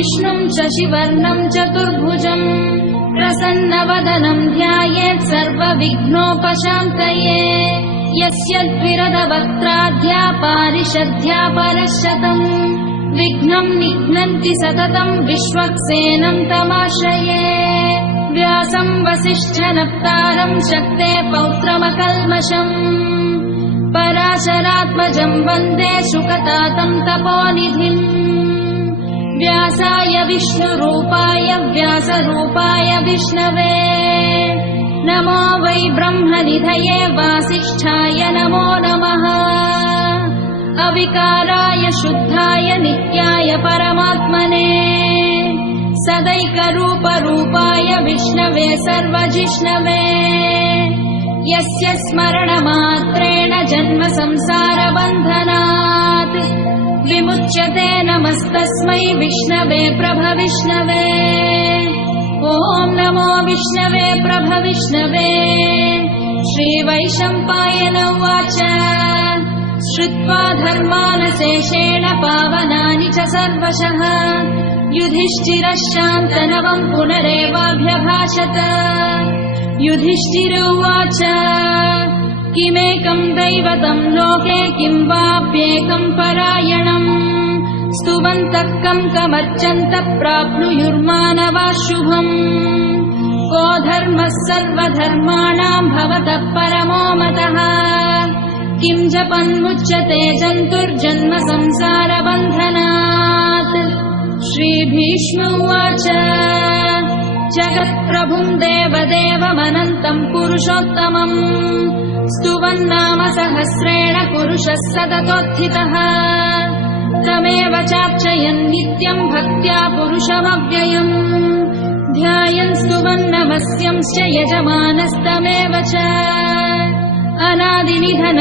विष्णुं शशिवर्णं चतुर्भुजम् प्रसन्नवदनं ध्यायेत् सर्वविघ्नोपशान्तये यस्य द्विरदवक्त्राद्या पारिषद्या परश्शतम् विघ्नं निघ्नन्ति सततं विश्वक्सेनं तमाश्रये व्यासं वसिष्ठनप्तारं शक्ते पौत्रमकल्मषम् पराशरात्मजं वन्दे शुकतातं तपोनिधिम् व्यासाय विष्णुरूपाय व्यासरूपाय विष्णवे नमो वै ब्रह्मनिधये वासिष्ठाय नमो नमः अविकाराय शुद्धाय नित्याय परमात्मने सदैकरूपरूपाय विष्णवे सर्वजिष्णवे यस्य स्मरणमात्रेण जन्म संसारबन्धनात् विमुच्यते नमस्तस्मै विष्णवे प्रभविष्णवे ॐ नमो विष्णवे प्रभविष्णवे श्रीवैशम्पायन उवाच श्रुत्वा धर्मानशेषेण पावनानि च सर्वशः युधिष्ठिरः शान्तनवं पुनरेवाभ्यभाषत युधिष्ठिर उवाच किमेकं दैवतं लोके किं वाप्येकं परायणम् स्तुवन्तः कमर्चन्तः प्राप्नुयुर्मानवाः शुभम् को धर्मः सर्वधर्माणां भवतः परमो मतः किं जपन्मुच्यते जन्तुर्जन्म संसारबन्धनात् श्रीभीष्म उवाच जगत्प्रभुं देवदेवमनन्तं पुरुषोत्तमम् स्तुवन्नाम सहस्रेण पुरुषः सततोत्थितः तमेव चार्चयन् नित्यं भक्त्या पुरुषमव्ययम् ध्यायन् स्तुवन्नमस्यंश्च यजमानस्तमेव च अनादिनिधनम्